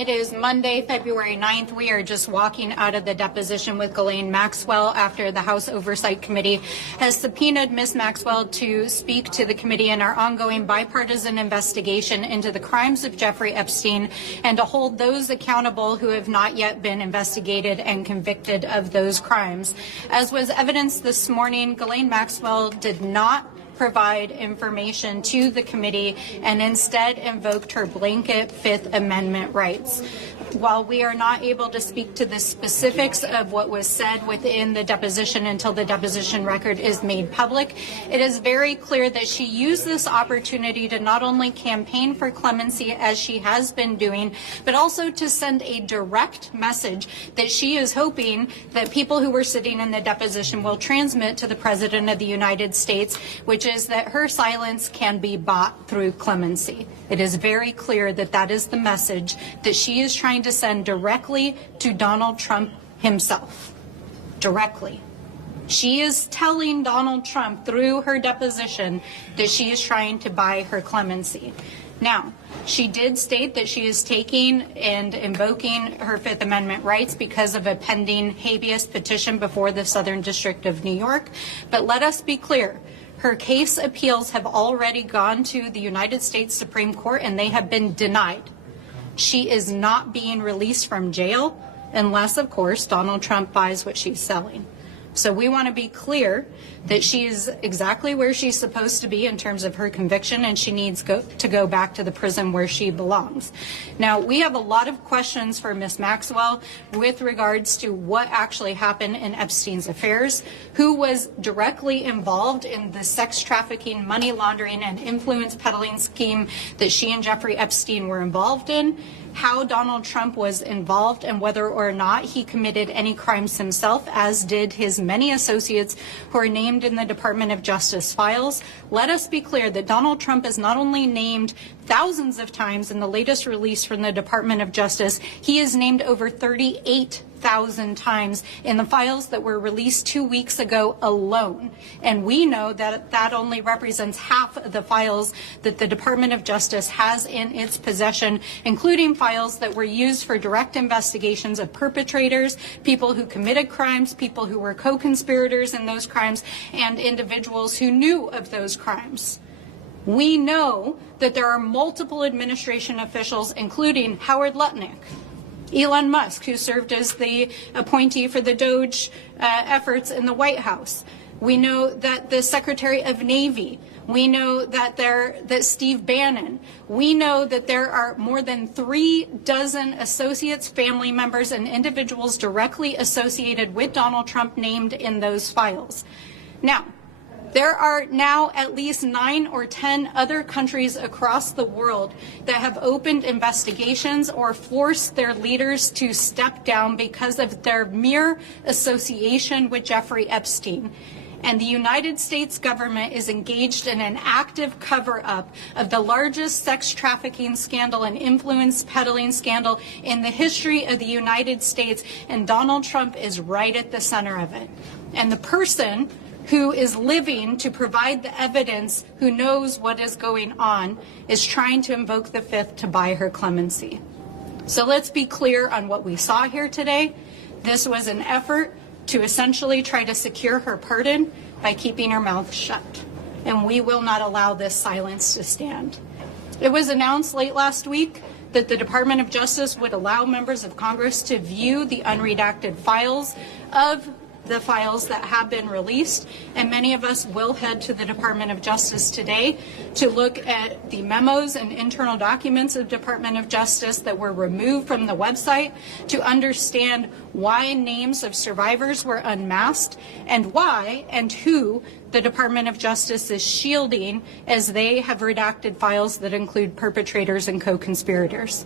It is Monday, February 9th. We are just walking out of the deposition with Ghislaine Maxwell after the House Oversight Committee has subpoenaed Ms. Maxwell to speak to the committee in our ongoing bipartisan investigation into the crimes of Jeffrey Epstein and to hold those accountable who have not yet been investigated and convicted of those crimes. As was evidenced this morning, Ghislaine Maxwell did not provide information to the committee and instead invoked her blanket Fifth Amendment rights. While we are not able to speak to the specifics of what was said within the deposition until the deposition record is made public, it is very clear that she used this opportunity to not only campaign for clemency as she has been doing, but also to send a direct message that she is hoping that people who were sitting in the deposition will transmit to the President of the United States, which is that her silence can be bought through clemency. It is very clear that that is the message that she is trying to send directly to Donald Trump himself. Directly. She is telling Donald Trump through her deposition that she is trying to buy her clemency. Now, she did state that she is taking and invoking her Fifth Amendment rights because of a pending habeas petition before the Southern District of New York. But let us be clear. Her case appeals have already gone to the United States Supreme Court and they have been denied. She is not being released from jail unless, of course, Donald Trump buys what she's selling. So we want to be clear that she is exactly where she's supposed to be in terms of her conviction, and she needs to go back to the prison where she belongs. Now, we have a lot of questions for Ms. Maxwell with regards to what actually happened in Epstein's affairs, who was directly involved in the sex trafficking, money laundering, and influence peddling scheme that she and Jeffrey Epstein were involved in, how Donald Trump was involved and whether or not he committed any crimes himself, as did his many associates who are named in the Department of Justice files. Let us be clear that Donald Trump is not only named thousands of times in the latest release from the Department of Justice, he is named over 38,000 times in the files that were released 2 weeks ago alone. And we know that that only represents half of the files that the Department of Justice has in its possession, including files that were used for direct investigations of perpetrators, people who committed crimes, people who were co-conspirators in those crimes, and individuals who knew of those crimes. We know that there are multiple administration officials, including Howard Lutnick, Elon Musk, who served as the appointee for the DOJ efforts in the White House. We know that the Secretary of Navy. We know that Steve Bannon. We know that there are more than 36 associates, family members, and individuals directly associated with Donald Trump named in those files. Now, there are now at least 9 or 10 other countries across the world that have opened investigations or forced their leaders to step down because of their mere association with Jeffrey Epstein. And the United States government is engaged in an active cover-up of the largest sex trafficking scandal and influence peddling scandal in the history of the United States, and Donald Trump is right at the center of it. And the person who is living to provide the evidence, who knows what is going on, is trying to invoke the Fifth to buy her clemency. So let's be clear on what we saw here today. This was an effort to essentially try to secure her pardon by keeping her mouth shut. And we will not allow this silence to stand. It was announced late last week that the Department of Justice would allow members of Congress to view the unredacted files of the files that have been released, and many of us will head to the Department of Justice today to look at the memos and internal documents of Department of Justice that were removed from the website to understand why names of survivors were unmasked and why and who the Department of Justice is shielding as they have redacted files that include perpetrators and co-conspirators.